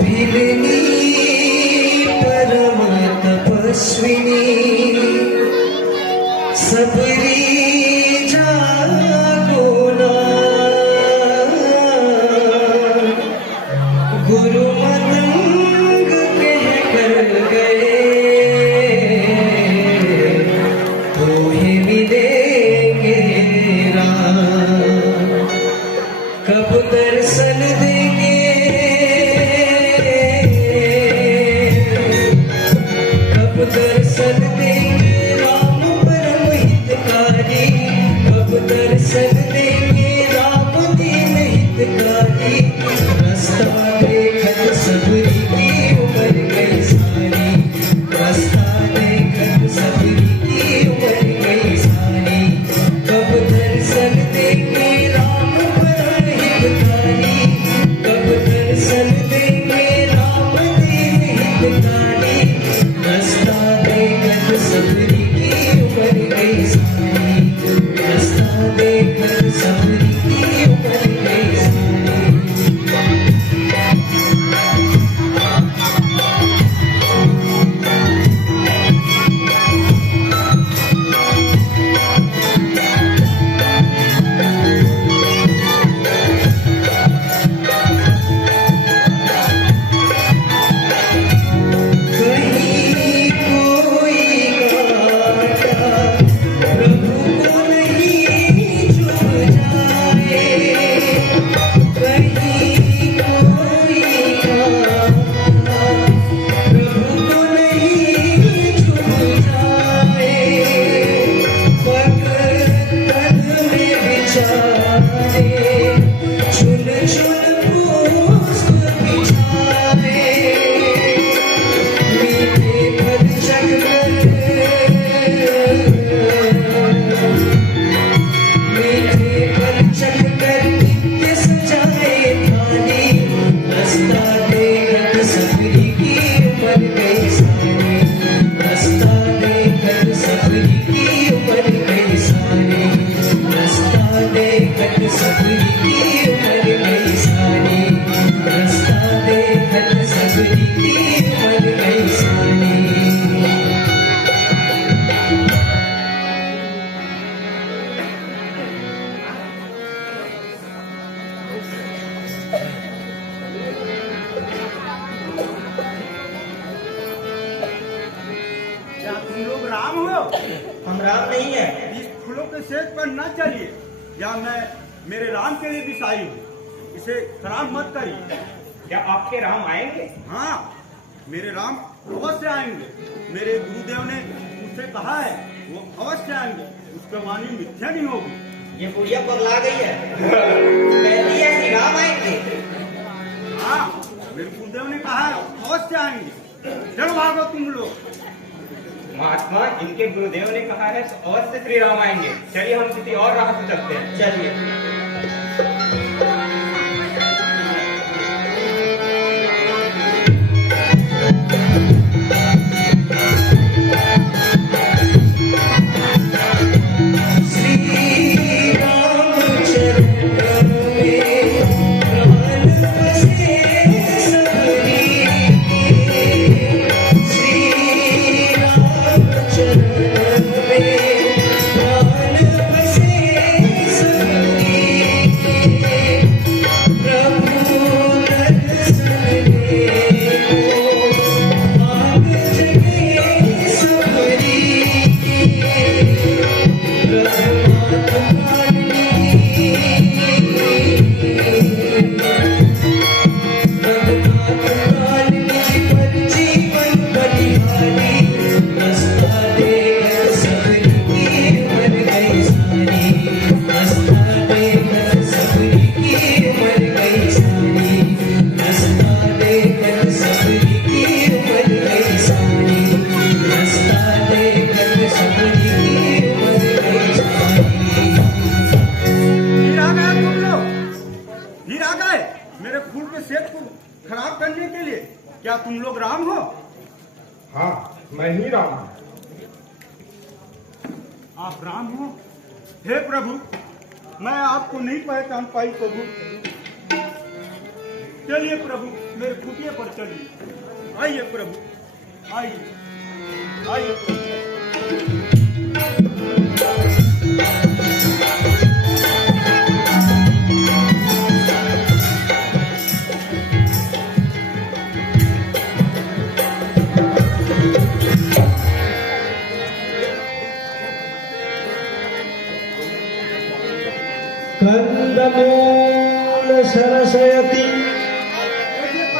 भिलनी परम तपस्विनी सबरी जागो ना गुरु मतंग कह कर गए तो ही मिलेंगे राम कब दर्शन देंगे कब दर्शन देंगे राम परम हितकारी कब दर्शन देंगे राम दीन हितकारी रास्ता देखत सबरी की उमर गई सारी रास्ता देखत सबरी की उमर गई सारी कब दर्शन देंगे राम परम हितकारी कब दर्शन देंगे राम दीन हितकारी रास्ता देखत सबरी की उमर गई सारी रास्ता देखत सबरी की उमर गई सारी कहीं कोई कांटा प्रभु को नहीं चुभ जाए कहीं कोई कांटा प्रभु को नहीं चुभ जाए पग तन में बिछाए चुन चुन पुष्प बिछाए मीठे पद चखकर मीठे पद चखकर नित्य सजाए थाली रास्ता देखत सबरी की उमर गई सारी रास्ता देखत सबरी की उमर गई सारी रास्ता देखत सबरी की उमर गई सारी रास्ता देखत सबरी की उमर गई सारी क्या तुम लोग राम हो? हम राम नहीं है इस फूलों के सेज पर न चलिए या मैं मेरे राम के लिए दिशाई हूँ इसे खराब मत करिए। क्या आपके राम आएंगे? हाँ मेरे राम अवश्य आएंगे। मेरे गुरुदेव ने मुझसे कहा है वो अवश्य आएंगे उसका वाणी मिथ्या नहीं होगी। ये बुढ़िया पगला गई है कहती है कि राम आएंगे हाँ मेरे गुरुदेव ने कहा है अवश्य आएंगे। चलो भागो तुम लोग। महात्मा इनके गुरुदेव ने कहा है तो अवश्य श्री राम आएंगे। चलिए हम किसी और राह से चलते हैं। चलिए श्री राम चरण में प्राण बसे सबरी के श्री राम चरण में प्राण बसे सबरी के प्रभु दर्शन को आग जगे सबरी के जीवन बलिहारी रास्ता देखत सबरी की उमर गई सारी रास्ता देखत सबरी की उमर गई सारी रास्ता देखत सबरी की उमर गई सारी रास्ता देखत सबरी की उमर गई सारी फिर आ गए तुम लोग, फिर आ गए मेरे फूल के सेज को खराब करने के लिए। क्या तुम लोग राम हो? हाँ मैं ही राम हूँ। आप राम हो? हे प्रभु मैं आपको नहीं पहचान पाई प्रभु। चलिए प्रभु, मेरे खुटिया पर चलिए। आइए प्रभु, आइए आइए प्रभु। कंदमूल सरसयति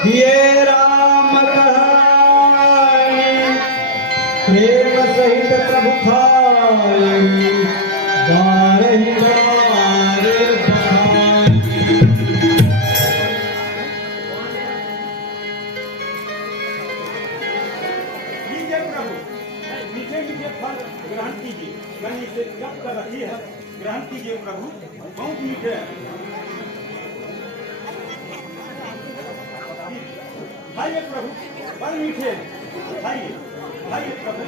ये राम कहानी, प्रेम सहित प्रभु खाई बारही बार बखानी। लीजिए प्रभु, मीठे मीठे फल ग्रहण कीजिए। मैंने इसे जब कर रखी है, ग्रहण कीजिए प्रभु, बहुत मीठे हैं। खाइए प्रभु, बड़े मीठे हैं। खाइए खाइए प्रभु।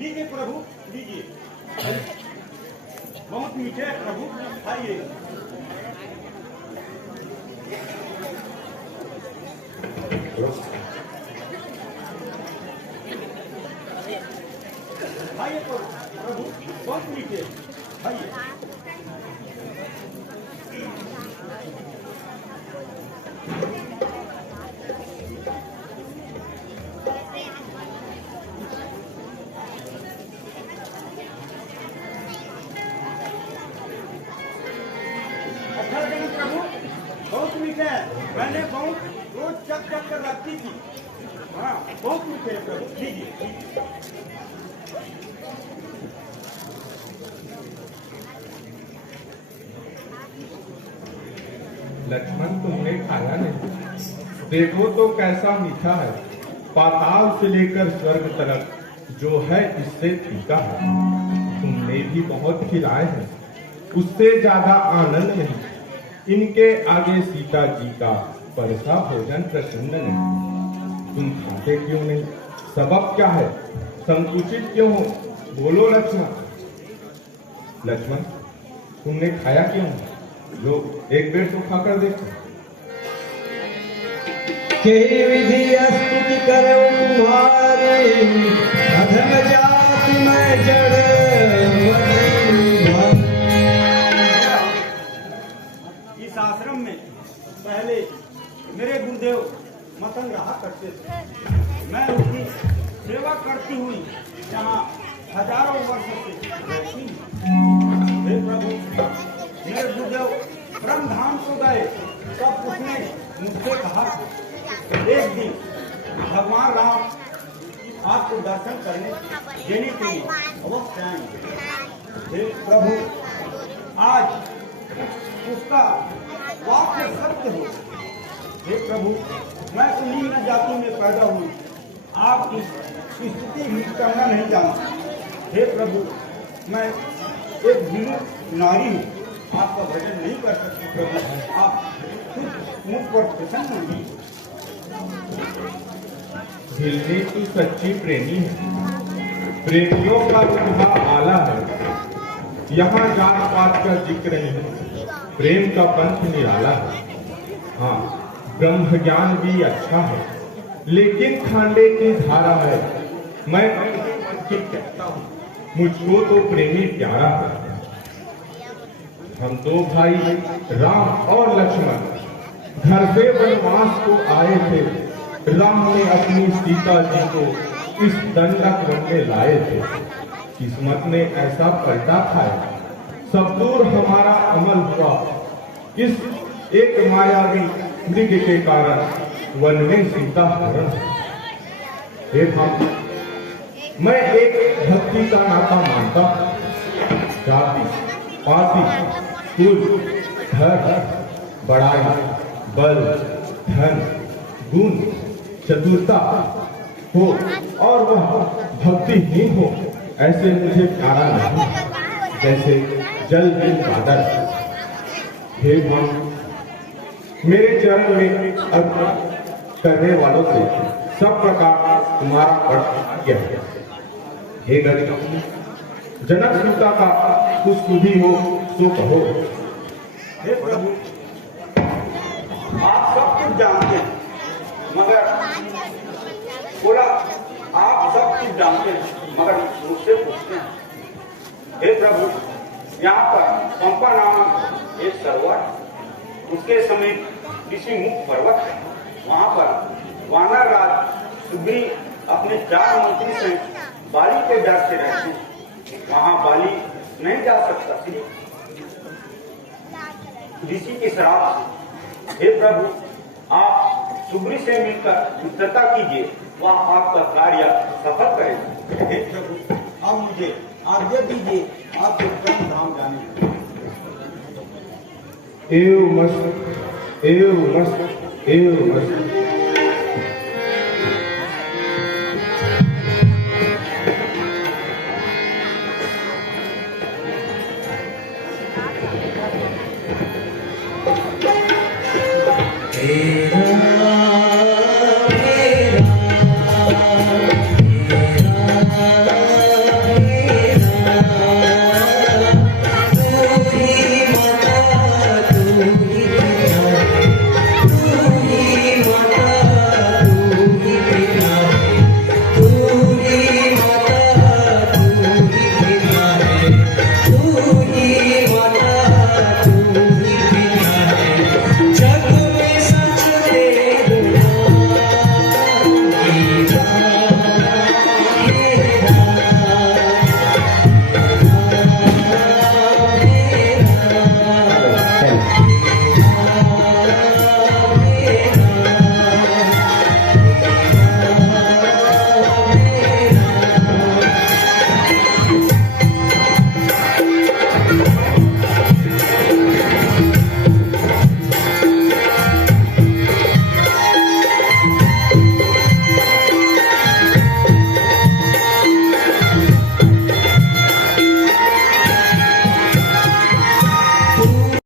लीजिए प्रभु, लीजिए, बहुत मीठे हैं प्रभु, खाइए। खाइए प्रभु, बहुत मीठे, खाइए। अच्छा लगे प्रभु, बहुत मीठे है। मैंने बहुत रोज चक चक कर रखती थी। हाँ, बहुत मीठे है प्रभु, लीजिए लीजिए। लक्ष्मण तुमने खाया नहीं? देखो तो कैसा मीठा है। पाताल से लेकर स्वर्ग तक जो है इससे फीका है। तुमने भी बहुत खिलाए हैं, उससे ज्यादा आनंद नहीं। इनके आगे सीता जी का परसा भोजन प्रसन्न नहीं। तुम खाते क्यों नहीं? सबब क्या है? संकुचित क्यों हो? बोलो लक्ष्मण। लक्ष्मण, तुमने खाया क्यों? लो, एक बेर तो खाकर देखो। कई विधि स्तुति करो तुम्हारी, अधम जाति में जड़ इस आश्रम में पहले मेरे गुरुदेव मतंग रहा करते थे। मैं उनकी सेवा करती हुई यहाँ हजारों वर्षों से रहती हूँ। हे प्रभु, मेरे गुरुदेव ब्रह्म धाम को गए, तब उसने मुझसे कहा, एक दिन भगवान राम आपको दर्शन करने देने के लिए अवश्य आएंगे। हे प्रभु, आज उसका वाक्य सत्य हो। हे प्रभु, मैं उन्हीं न जाति में पैदा हुई, आपकी स्तुति भी करना नहीं जानता। हे प्रभु, मैं एक भिन्न नारी हूँ, आपका भजन नहीं कर सकती। प्रभु, आप खुद मुझ पर प्रसन्न नहीं। भिलनी तू सच्ची प्रेमी है। प्रेमियों का रुतबा आला है। यहाँ जात पात का जिक्र नहीं, प्रेम का पंथ निराला है। हाँ, ब्रह्म ज्ञान भी अच्छा है, लेकिन खांडे की धारा है। मैं कहता हूँ, मुझको तो प्रेमी प्यारा है। हम दो भाई राम और लक्ष्मण घर से वनवास को आए थे। राम ने अपनी सीता जी को इस दंडक वन में लाए थे। किस्मत ने ऐसा पलटा खाया, सब दूर हमारा अमल हुआ। इस एक मायावी मृग के कारण वन में सीता हरण। हे भक्त, मैं एक भक्ति का नाता मानता हूँ। जाति पाति कुल धर बड़ाई बल धन गुण चतुरता हो और वह भक्तिहीन हो, ऐसे मुझे प्यारा नहीं, जैसे जल बिन बादल। हे भगवान, मेरे चरण में अर्पण करने वालों से सब प्रकार तुम्हारा अर्थ किया है। हे गणेश, जनक सीता का कुछ बुद्धि हो तो कहो। हे प्रभु, आप सब कुछ जानते हैं, मगर बोला आप सब कुछ जानते हैं मगर मुझसे पूछते हैं। हे प्रभु, यहाँ पर पंपा नामक एक सरोवर, उसके समीप ऋषि मुख पर्वत है। वहाँ पर वानर राज सुग्री अपने 4 मंत्री से बाली के डर से रहते हैं। वहाँ बाली नहीं जा सकता श्री ऋषि के श्राप से। हे प्रभु, आप सुग्री से मिलकर मित्रता कीजिए, वह आपका कार्य सफल करेगा। हे प्रभु, अब मुझे आज्ञा दीजिए आपके परम धाम जाने। एव मस्त एव मस्त एव मस्त। तेरा